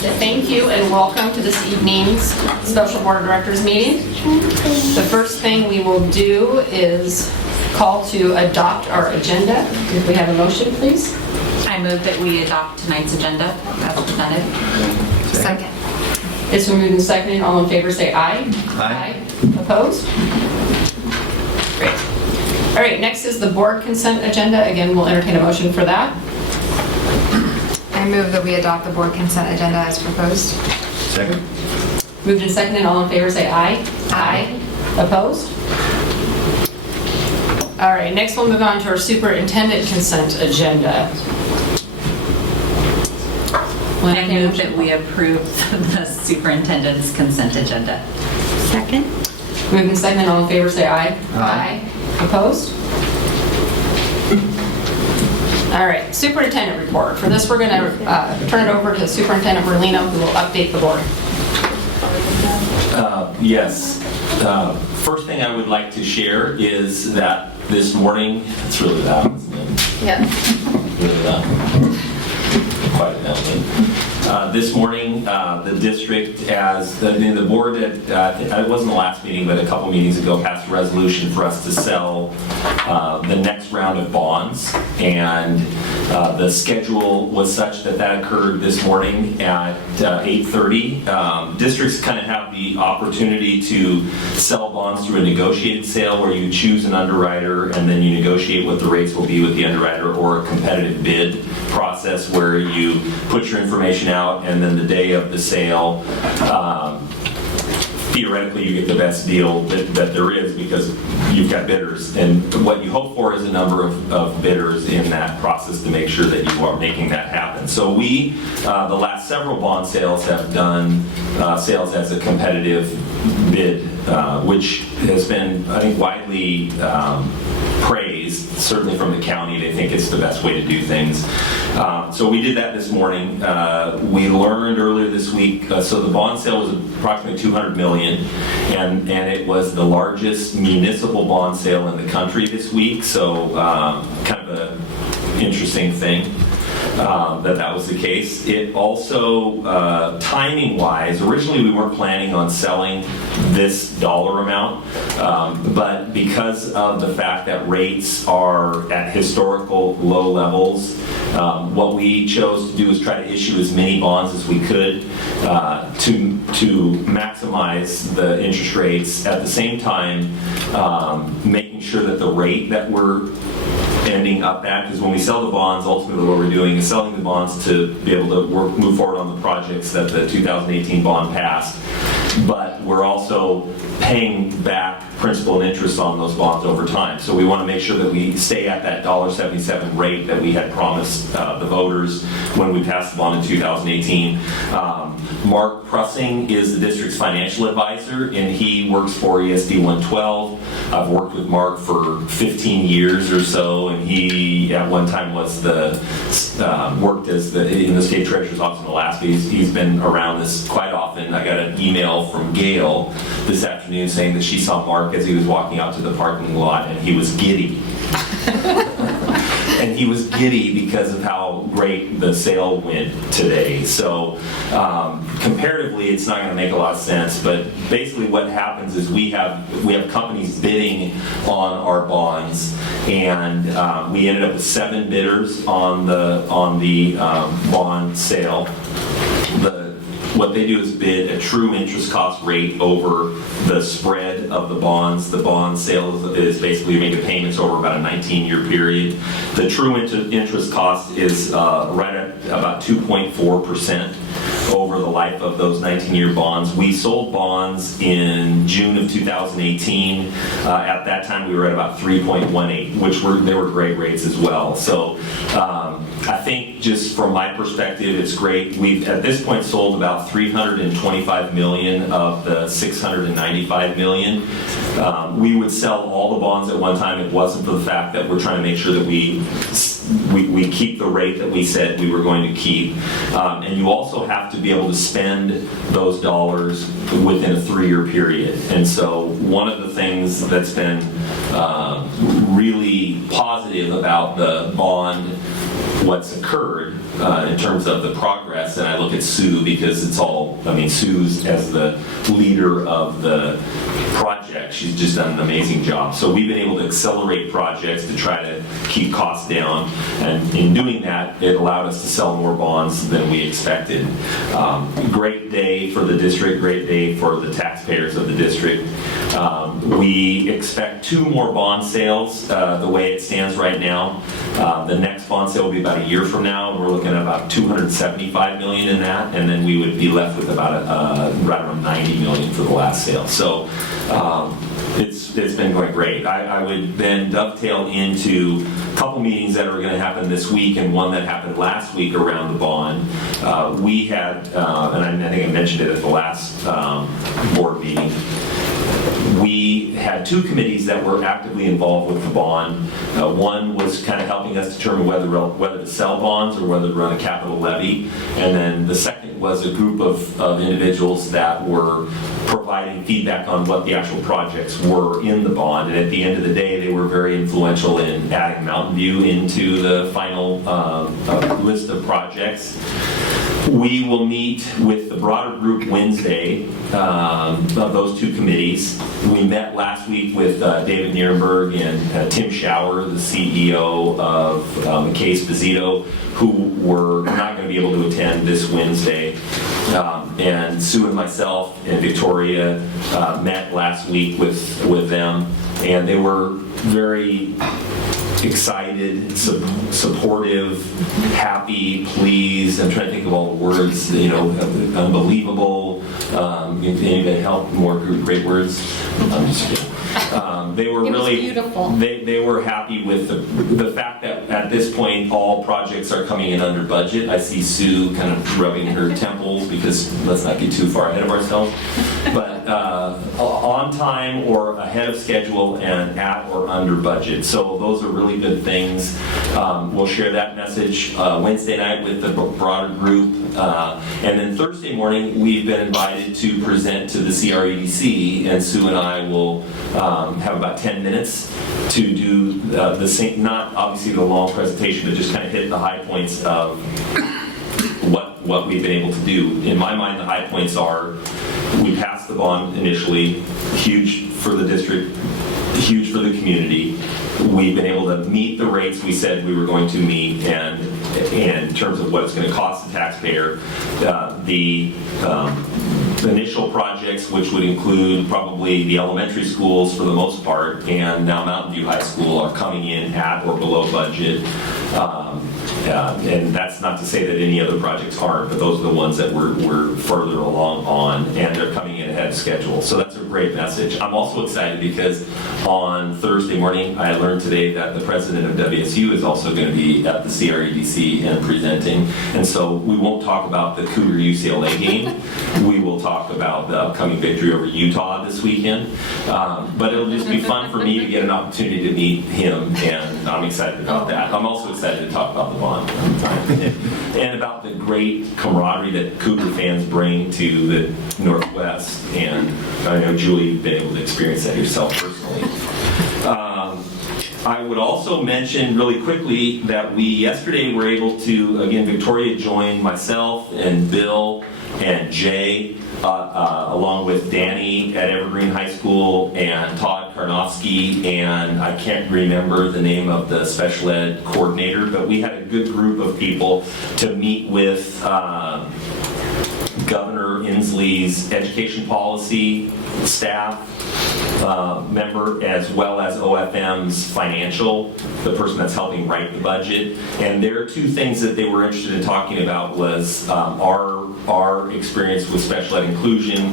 Thank you and welcome to this evening's Special Board of Directors meeting. The first thing we will do is call to adopt our agenda. If we have a motion, please. I move that we adopt tonight's agenda as presented. Second. It's been moved and seconded. All in favor say aye. Aye. Opposed? Great. All right, next is the board consent agenda. Again, we'll entertain a motion for that. I move that we adopt the board consent agenda as proposed. Second. Moved and seconded. All in favor say aye. Aye. Opposed? All right, next we'll move on to our superintendent consent agenda. I move that we approve the superintendent's consent agenda. Second. Moved and seconded. All in favor say aye. Aye. Opposed? All right, superintendent report. For this, we're going to turn it over to Superintendent Merlino, who will update the board. Yes. First thing I would like to share is that this morning, it's really loud, isn't it? Yeah. Really loud. Quiet down then. This morning, the district, as the board, it wasn't the last meeting, but a couple meetings ago, passed a resolution for us to sell the next round of bonds. And the schedule was such that that occurred this morning at 8:30. Districts kind of have the opportunity to sell bonds through a negotiated sale where you choose an underwriter and then you negotiate what the rates will be with the underwriter, or a competitive bid process where you put your information out and then the day of the sale, theoretically you get the best deal that there is because you've got bidders. And what you hope for is a number of bidders in that process to make sure that you are making that happen. So we, the last several bond sales, have done sales as a competitive bid, which has been, I think, widely praised, certainly from the county. They think it's the best way to do things. So we did that this morning. We learned earlier this week, so the bond sale was approximately $200 million, and it was the largest municipal bond sale in the country this week. So kind of an interesting thing. That was the case. It also, timing-wise, originally we weren't planning on selling this dollar amount, but because of the fact that rates are at historical low levels, what we chose to do is try to issue as many bonds as we could to maximize the interest rates, at the same time making sure that the rate that we're ending up at, because when we sell the bonds, ultimately what we're doing is selling the bonds to be able to move forward on the projects that the 2018 bond passed, but we're also paying back principal and interest on those bonds over time. So we want to make sure that we stay at that $1.77 rate that we had promised the voters when we passed the bond in 2018. Mark Prussing is the district's financial advisor, and he works for ESD 112. I've worked with Mark for 15 years or so, and he at one time was worked as in the state treasurer's office in Alaska. He's been around this quite often. I got an email from Gail this afternoon saying that she saw Mark as he was walking out to the parking lot, and he was giddy. And he was giddy because of how great the sale went today. So comparatively, it's not going to make a lot of sense. But basically, what happens is we have companies bidding on our bonds, and we ended up with 7 bidders on the bond sale. What they do is bid a true interest cost rate over the spread of the bonds. The bond sale is basically making payments over about a 19-year period. The true interest cost is right at about 2.4% over the life of those 19-year bonds. We sold bonds in June of 2018. At that time, we were at about 3.18, which they were great rates as well. So I think just from my perspective, it's great. We've at this point sold about $325 million of the $695 million. We would sell all the bonds at one time. It wasn't for the fact that we're trying to make sure that we keep the rate that we said we were going to keep. And you also have to be able to spend those dollars within a 3-year period. And so one of the things that's been really positive about the bond, what's occurred, in terms of the progress, and I look at Sue because it's all, I mean, Sue's as the leader of the project, she's just done an amazing job. So we've been able to accelerate projects to try to keep costs down, and in doing that, it allowed us to sell more bonds than we expected. Great day for the district, great day for the taxpayers of the district. We expect 2 more bond sales the way it stands right now. The next bond sale will be about a year from now, and we're looking at about $275 million in that, and then we would be left with about right around $90 million for the last sale. So it's been going great. I would then dovetail into a couple meetings that are going to happen this week and one that happened last week around the bond. We had, and I think I mentioned it at the last board meeting, we had 2 committees that were actively involved with the bond. One was kind of helping us determine whether to sell bonds or whether to run a capital levy. And then the second was a group of individuals that were providing feedback on what the actual projects were in the bond. And at the end of the day, they were very influential in adding Mountain View into the final list of projects. We will meet with the broader group Wednesday of those 2 committees. We met last week with David Nierenberg and Tim Schauer, the CEO of McKay Esposito, who were not going to be able to attend this Wednesday. And Sue and myself and Victoria met last week with them, and they were very excited, supportive, happy, pleased. I'm trying to think of all the words, unbelievable. Anybody help? More great words? I'm just kidding. They were really beautiful. They were happy with the fact that at this point all projects are coming in under budget. I see Sue kind of rubbing her temples because let's not get too far ahead of ourselves. But on time or ahead of schedule and at or under budget. So those are really good things. We'll share that message Wednesday night with the broader group. And then Thursday morning, we've been invited to present to the CREDC, and Sue and I will have about 10 minutes to do the same, not obviously the long presentation, but just kind of hit the high points of what we've been able to do. In my mind, the high points are, we passed the bond initially, huge for the district, huge for the community. We've been able to meet the rates we said we were going to meet, and in terms of what it's going to cost the taxpayer, the initial projects, which would include probably the elementary schools for the most part, and now Mountain View High School, are coming in at or below budget. And that's not to say that any other projects aren't, but those are the ones that we're further along on, and they're coming in ahead of schedule. So that's a great message. I'm also excited because on Thursday morning, I learned today that the president of WSU is also going to be at the CREDC and presenting. And so we won't talk about the Cougar UCLA game. We will talk about the upcoming victory over Utah this weekend. But it'll just be fun for me to get an opportunity to meet him, and I'm excited about that. I'm also excited to talk about the bond and about the great camaraderie that Cougar fans bring to the Northwest. And I know Julie, you've been able to experience that yourself personally. I would also mention really quickly that we yesterday were able to, again, Victoria joined myself and Bill and Jay, along with Danny at Evergreen High School and Todd Karnofsky, and I can't remember the name of the special ed coordinator, but we had a good group of people to meet with Governor Inslee's education policy staff member, as well as OFM's financial, the person that's helping write the budget. And there are 2 things that they were interested in talking about was our experience with special ed inclusion,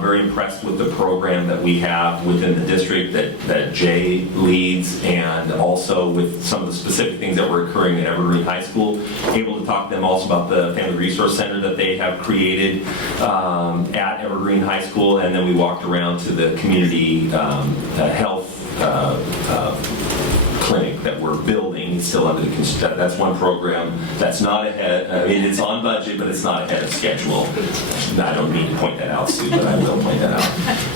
very impressed with the program that we have within the district that Jay leads, and also with some of the specific things that were occurring at Evergreen High School. Able to talk to them also about the Family Resource Center that they have created at Evergreen High School, and then we walked around to the community health clinic that we're building, still under the construction. That's one program that's not ahead. I mean, it's on budget, but it's not ahead of schedule. I don't mean to point that out, Sue, but I will point that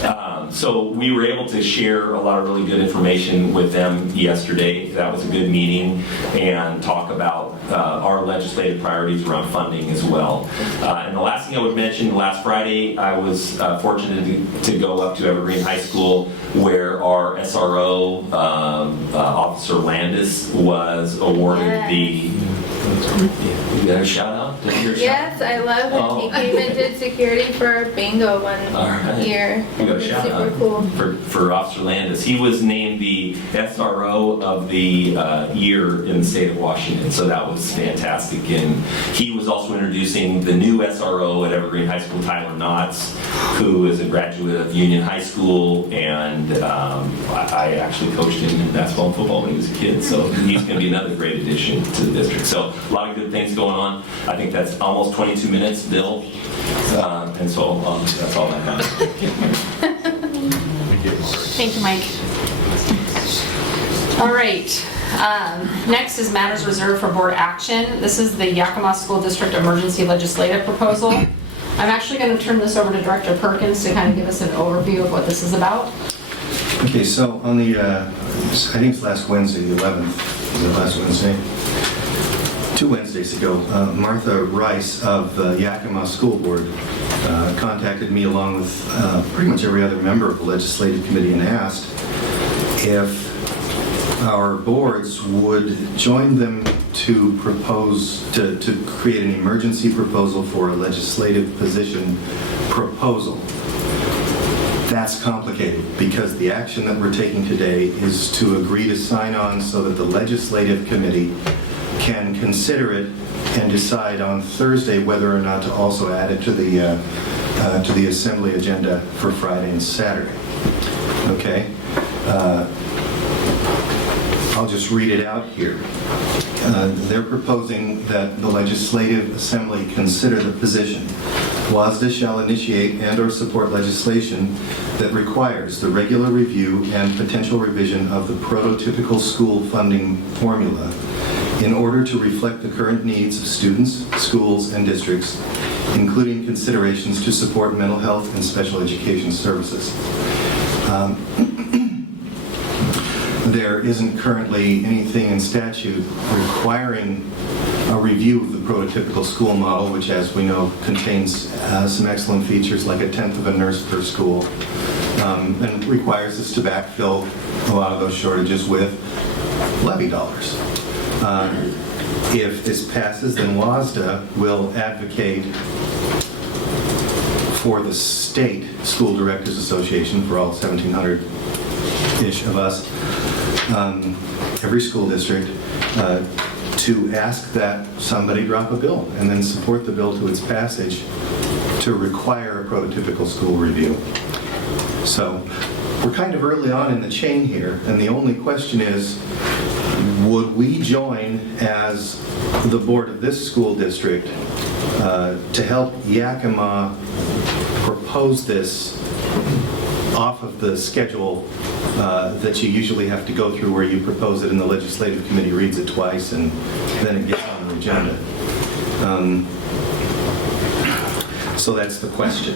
out. So we were able to share a lot of really good information with them yesterday. That was a good meeting, and talk about our legislative priorities around funding as well. And the last thing I would mention, last Friday, I was fortunate to go up to Evergreen High School, where our SRO, Officer Landis, was awarded the... You got a shout out? Did you hear a shout Yes, I love it. Oh. He came and did security for bingo one All right. year. You got a It's shout super out cool. for Officer Landis. He was named the SRO of the year in the state of Washington, so that was fantastic. And he was also introducing the new SRO at Evergreen High School, Tyler Knotts, who is a graduate of Union High School, and I actually coached him in basketball and football when he was a kid, so he's going to be another great addition to the district. So a lot of good things going on. I think that's almost 22 minutes, Bill. And so that's all I have. Thank you, Mike. All right. Next is matters reserved for board action. This is the Yakima School District Emergency Legislative Proposal. I'm actually going to turn this over to Director Perkins to kind of give us an overview of what this is about. Okay, so on the, I think it's last Wednesday, the 11th, is it last Wednesday? 2 Wednesdays ago, Martha Rice of the Yakima School Board contacted me along with pretty much every other member of the legislative committee and asked if our boards would join them to propose, to create an emergency proposal for a legislative position proposal. That's complicated because the action that we're taking today is to agree to sign on so that the legislative committee can consider it and decide on Thursday whether or not to also add it to the assembly agenda for Friday and Saturday. Okay? I'll just read it out here. They're proposing that the Legislative Assembly consider the position. WASDA shall initiate and/or support legislation that requires the regular review and potential revision of the prototypical school funding formula in order to reflect the current needs of students, schools, and districts, including considerations to support mental health and special education services. There isn't currently anything in statute requiring a review of the prototypical school model, which, as we know, contains some excellent features like 1/10 of a nurse per school, and requires us to backfill a lot of those shortages with levy dollars. If this passes, then WASDA will advocate for the State School Directors Association, for all 1,700-ish of us, every school district, to ask that somebody drop a bill and then support the bill to its passage to require a prototypical school review. So we're kind of early on in the chain here, and the only question is, would we join as the board of this school district to help Yakima propose this off of the schedule that you usually have to go through, where you propose it and the legislative committee reads it twice and then it gets on the agenda. So that's the question.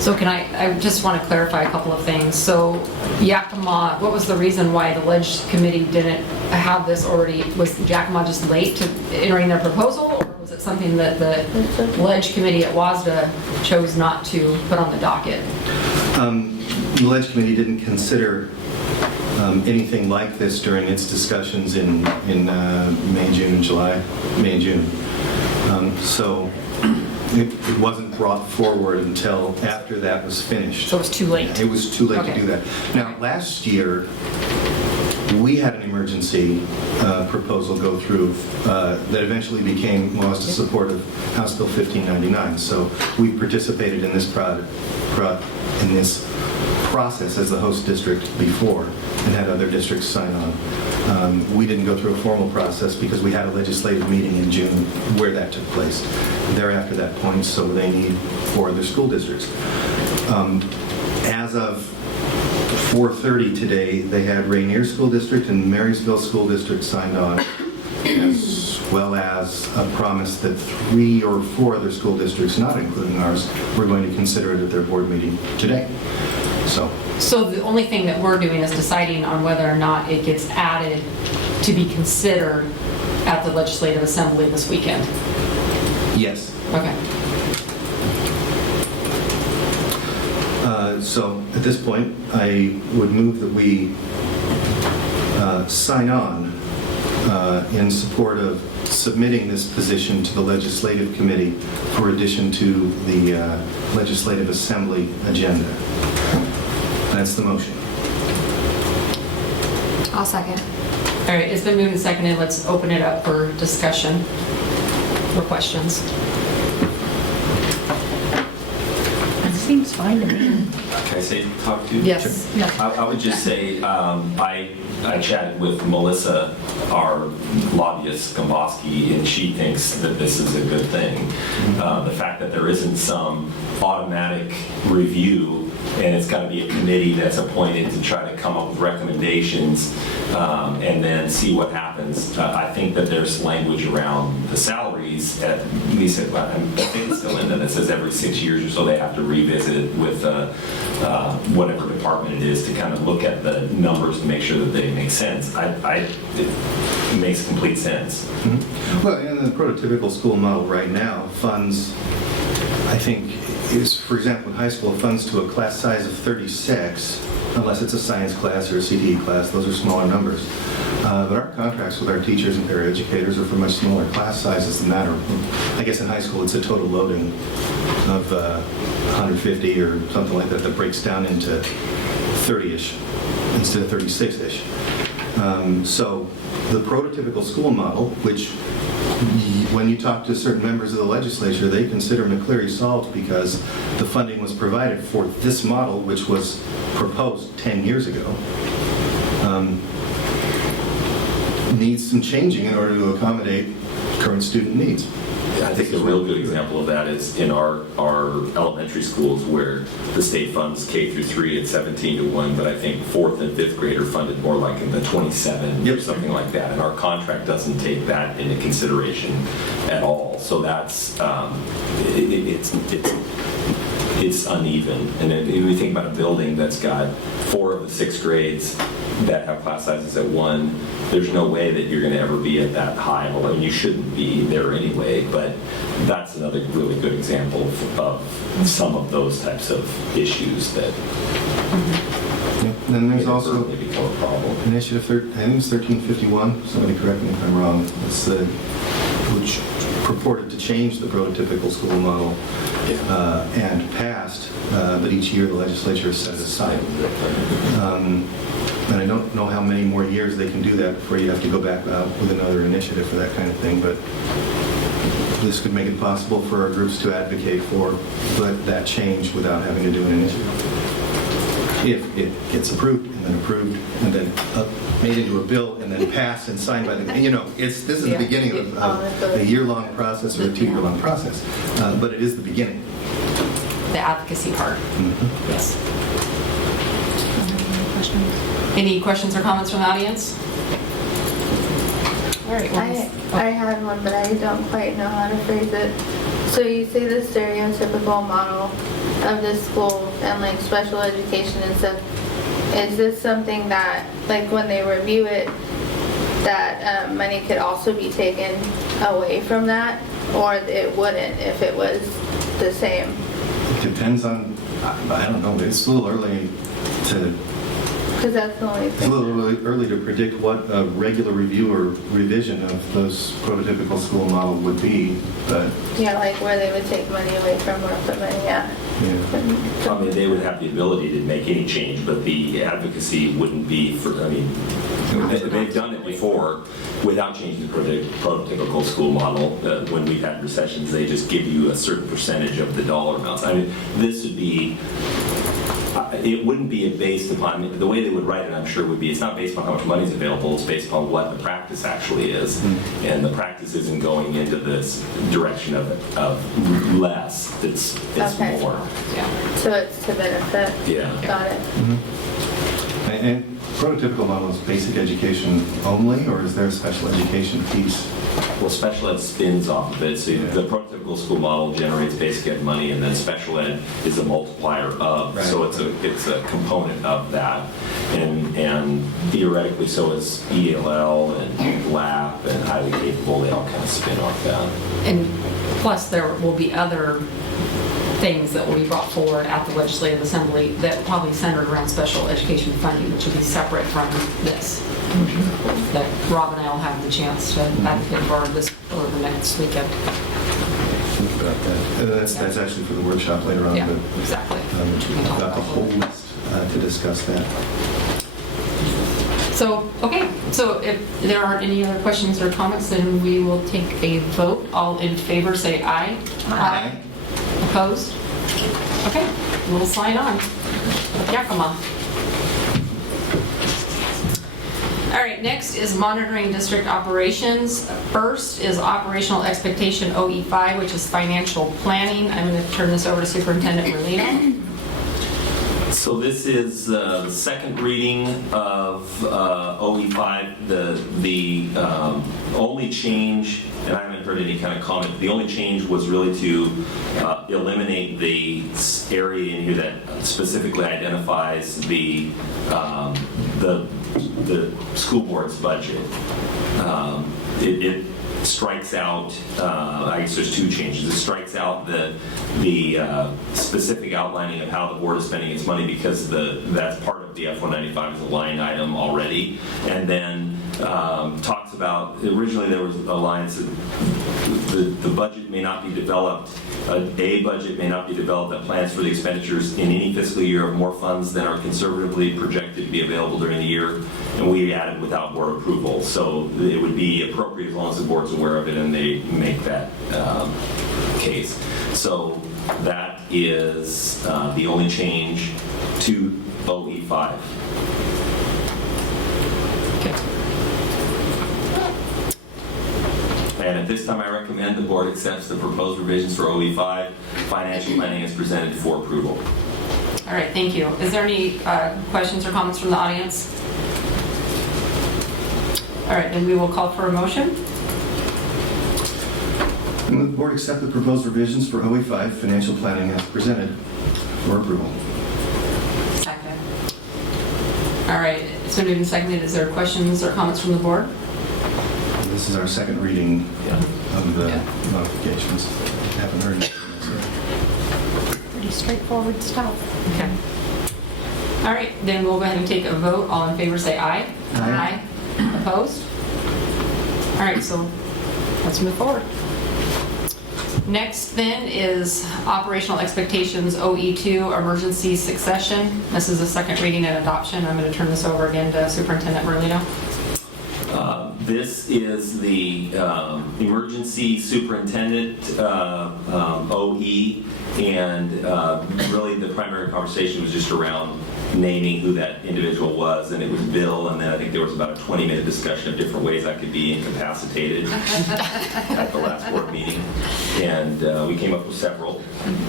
So I just want to clarify a couple of things. So Yakima, what was the reason why the Leg Committee didn't have this already? Was Yakima just late to entering their proposal, or was it something that the Leg Committee at WASDA chose not to put on the docket? The Leg Committee didn't consider anything like this during its discussions in May, June, and July, May and June. So it wasn't brought forward until after that was finished. So it was too late? It was too late Okay. to do that. Now, last year, we had an emergency proposal go through that eventually became WASDA support of House Bill 1599. So we participated in this process as the host district before and had other districts sign on. We didn't go through a formal process because we had a legislative meeting in June where that took place. They're after that point, so they need 4 other school districts. As of 4:30 today, they had Rainier School District and Marysville School District signed on, as well as a promise that 3 or 4 other school districts, not including ours, were going to consider it at their board meeting today. So the only thing that we're doing is deciding on whether or not it gets added to be considered at the Legislative Assembly this weekend? Yes. Okay. So at this point, I would move that we sign on in support of submitting this position to the Legislative Committee for addition to the Legislative Assembly agenda. That's the motion. I'll second. All right, it's been moved and seconded. Let's open it up for discussion or questions. It seems fine to me. Can I say, talk to you? Yes. I would just say, I chatted with Melissa, our lobbyist, Gomboski, and she thinks that this is a good thing. The fact that there isn't some automatic review, and it's got to be a committee that's appointed to try to come up with recommendations and then see what happens. I think that there's language around the salaries, at least I think it's still in there, that says every 6 years or so they have to revisit it with whatever department it is to kind of look at the numbers to make sure that they make sense. It makes complete sense. Well, in the prototypical school model right now, funds, I think, is, for example, in high school, funds to a class size of 36, unless it's a science class or a CTE class, those are smaller numbers. But our contracts with our teachers and paraeducators are for much smaller class sizes than that. Or, I guess in high school, it's a total loading of 150 or something like that breaks down into 30-ish instead of 36-ish. So the prototypical school model, which when you talk to certain members of the legislature, they consider McCleary solved because the funding was provided for this model, which was proposed 10 years ago, needs some changing in order to accommodate current student needs. I think a real good example of that is in our elementary schools where the state funds K through 3 at 17-1, but I think 4th and 5th grade are funded more like in the 27 or something like that. And our contract doesn't take that into consideration at all. So that's, it's uneven. And if you think about a building that's got 4 of the 6 grades that have class sizes at 1, there's no way that you're going to ever be at that high. Well, I mean, you shouldn't be there anyway, but that's another really good example of some of those types of issues that Then there's also may become a problem. Initiative, I think it's 1351, somebody correct me if I'm wrong, it's which purported to change the prototypical school model and passed, but each year the legislature has set it aside. And I don't know how many more years they can do that before you have to go back out with another initiative for that kind of thing, but this could make it possible for our groups to advocate for that change without having to do an initiative. If it gets approved and then made into a bill and then passed and signed by the, this is the beginning of a year-long process or a 2-year-long process, but it is the beginning. The advocacy part. Yes. Any questions or comments from the audience? All right. I had one, but I don't quite know how to phrase it. So you say the stereotypical model of the school and like special education and stuff. Is this something that, like when they review it, that money could also be taken away from that, or it wouldn't if it was the same? It depends on, I don't know, it's a little early to Because that's the only It's a thing. little early to predict what a regular review or revision of those prototypical school model would be, but Yeah, like where they would take money away from or put money, yeah. I mean, they would have the ability to make any change, but the advocacy wouldn't be for, they've done it before without changing the prototypical school model. When we've had recessions, they just give you a certain percentage of the dollar amounts. I mean, this would be, it wouldn't be based upon, the way they would write it, I'm sure, would be, it's not based upon how much money is available, it's based upon what the practice actually is. And the practice isn't going into this direction of less, it's Okay. more. Yeah. So it's to benefit. Yeah. Got it. And prototypical model is basic education only, or is there a special education piece? Well, special ed spins off of it. So the prototypical school model generates basic ed money, and then special ed is a multiplier of. Right. So it's a component of that, and theoretically, so is ELL and LAP and highly capable. They all kind of spin off that. And plus, there will be other things that will be brought forward at the Legislative Assembly that will probably centered around special education funding, which will be separate from this. That Rob and I will have the chance to advocate for this over the next weekend. Think about that. That's actually for the workshop later on, Yeah, but exactly. Which we can I've talk got the about whole later. list to discuss that. So, okay, so if there aren't any other questions or comments, then we will take a vote. All in favor, say aye. Aye. Opposed? Okay, we'll sign on. Yakima. All right, next is monitoring district operations. First is operational expectation OE5, which is financial planning. I'm going to turn this over to Superintendent Merlino. So this is the second reading of OE5. The only change, and I haven't heard any kind of comment, the only change was really to eliminate the area in here that specifically identifies the school board's budget. It strikes out, I guess there's two changes. It strikes out the specific outlining of how the board is spending its money because that's part of the F-195 as a line item already. And then talks about, originally there was a line that said the budget may not be developed, a budget may not be developed that plans for the expenditures in any fiscal year of more funds than are conservatively projected to be available during the year, and we added without board approval. So it would be appropriate as long as the board's aware of it and they make that case. So that is the only change to OE5. And at this time, I recommend the board accepts the proposed revisions for OE5, financial planning as presented for approval. All right, thank you. Is there any questions or comments from the audience? All right, then we will call for a motion. I move the board accept the proposed revisions for OE5 financial planning as presented for approval. Second. All right, it's been moved and seconded. Is there questions or comments from the board? This is our second reading Yeah. of the Yeah. modifications. Haven't heard anything. Pretty straightforward stuff. Okay. All right, then we'll go ahead and take a vote. All in favor, say aye. Aye. Opposed? All right, so let's move forward. Next then is operational expectations OE2, emergency succession. This is a second reading and adoption. I'm going to turn this over again to Superintendent Merlino. This is the emergency superintendent, OE, and really the primary conversation was just around naming who that individual was, and it was Bill, and then I think there was about a 20-minute discussion of different ways I could be incapacitated at the last board meeting, and we came up with several,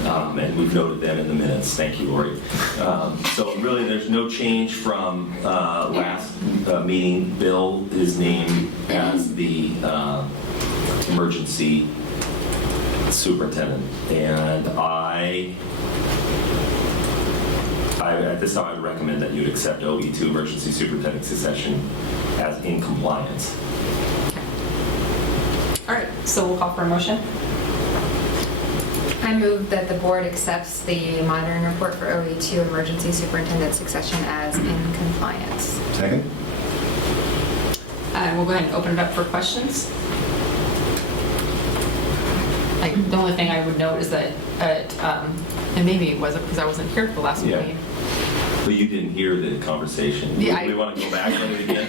and we've noted them in the minutes. Thank you, Lori. So really, there's no change from last meeting. Bill is named as the emergency superintendent, and at this time, I would recommend that you would accept OE2, emergency superintendent succession, as in compliance. All right, so we'll call for a motion. I move that the board accepts the monitoring report for OE2 emergency superintendent succession as in compliance. Second? And we'll go ahead and open it up for questions. The only thing I would note is that, and maybe it wasn't because I wasn't here for the last Yeah. meeting. But you didn't hear the conversation. Yeah, We want to go back on it again?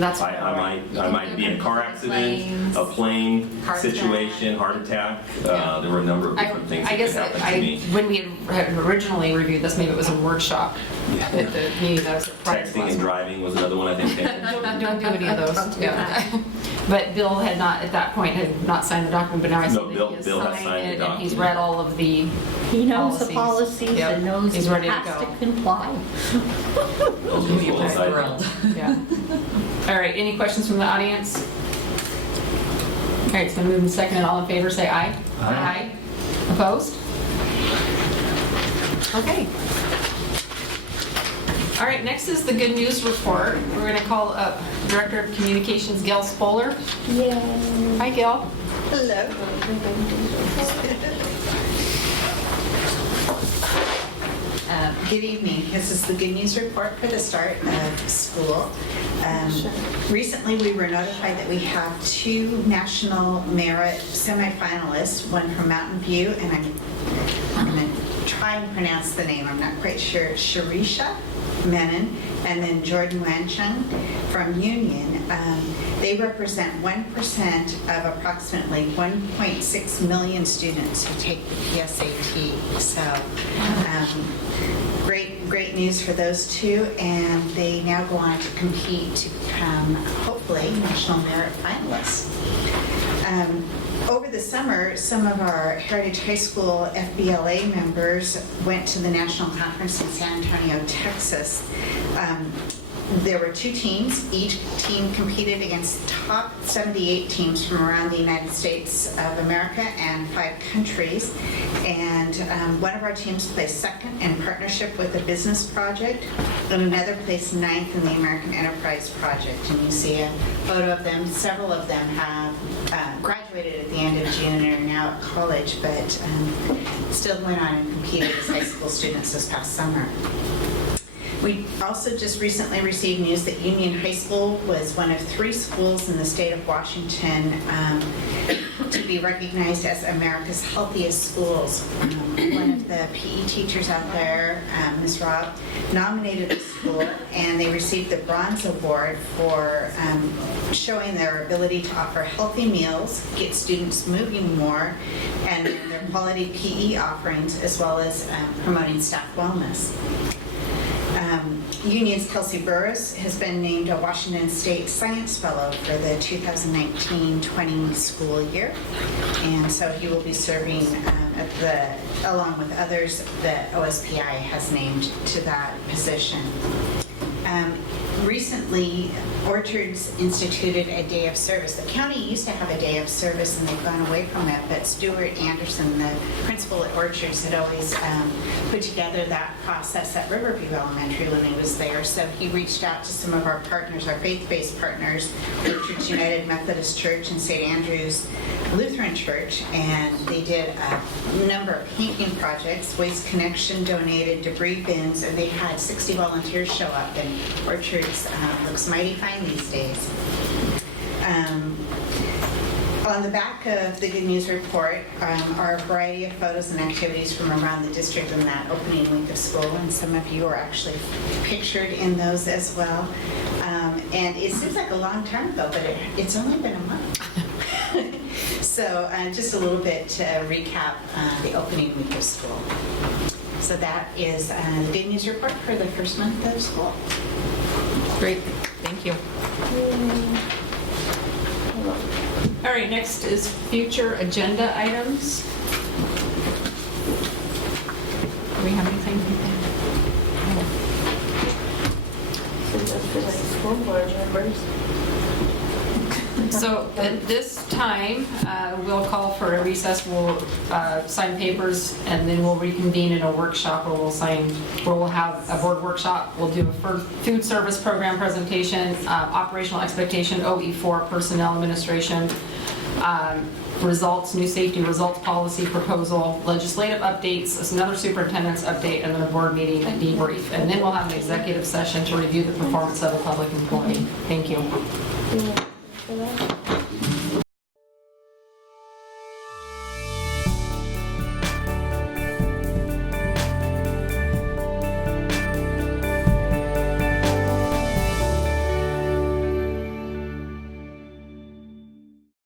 That's I might be in a car accident, Planes. a plane Heart situation, heart attack. Yeah. There were a number of different things I that could guess happen to me. when we had originally reviewed this, maybe it was a workshop Yeah. at the meeting that was prior to Texting last and one. driving was another one, I think. Don't do any of those. Don't do Yeah. But Bill had not, at that point, had not signed the document, but now I see No, that Bill- he has Bill has signed signed the it, and he's document. read all of the He knows the policies Yep. and knows He's he ready to has go. to comply. Those were full inside. Thrilled. Yeah. All right, any questions from the audience? All right, so moving second, and all in favor, say aye. Aye. Opposed? Okay. All right, next is the good news report. We're going to call up Director of Communications, Gail Spoler. Yay. Hi, Gail. Good evening. This is the good news report for the start of school. Recently, we were notified that we have 2 national merit semifinalists, one from Mountain View, and I'm going to try and pronounce the name, I'm not quite sure, Sharisha Menon, and then Jordan Wanchung from Union. They represent 1% of approximately 1.6 million students who take the SAT. So great news for those 2, and they now go on to compete to become, hopefully, national merit finalists. Over the summer, some of our Heritage High School FBLA members went to the national conference in San Antonio, Texas. There were 2 teams. Each team competed against the top 78 teams from around the United States of America and 5 countries. And one of our teams placed second in partnership with a business project, and another placed 9th in the American Enterprise Project. And you see a photo of them. Several of them have graduated at the end of June and are now at college, but still went on and competed as high school students this past summer. We also just recently received news that Union High School was one of 3 schools in the state of Washington to be recognized as America's healthiest schools. One of the PE teachers out there, Ms. Robb, nominated the school, and they received the Bronze Award for showing their ability to offer healthy meals, get students moving more, and their quality PE offerings, as well as promoting staff wellness. Union's Kelsey Burris has been named a Washington State Science Fellow for the 2019-20 school year, and so he will be serving along with others that OSPI has named to that position. Recently, Orchards instituted a day of service. The county used to have a day of service, and they've gone away from it, but Stuart Anderson, the principal at Orchards, had always put together that process at Riverview Elementary when he was there. So he reached out to some of our partners, our faith-based partners, Orchards United Methodist Church and St. Andrew's Lutheran Church, and they did a number of painting projects. Waste Connection donated debris bins, and they had 60 volunteers show up, and Orchards looks mighty fine these days. On the back of the Good News Report are a variety of photos and activities from around the district in that opening week of school, and some of you are actually pictured in those as well. And it seems like a long time ago, but it's only been a month. So just a little bit to recap the opening week of school. So that is the Good News Report for the first month of school. Great, thank you. All right, next is future agenda items. Do we have anything? School board members. So at this time, we'll call for a recess, we'll sign papers, and then we'll reconvene in a workshop where we'll have a board workshop. We'll do a food service program presentation, operational expectation, OE4, personnel administration, results, new safety results policy proposal, legislative updates, another superintendent's update, and then a board meeting and debrief. And then we'll have an executive session to review the performance of a public employee. Thank you. For that.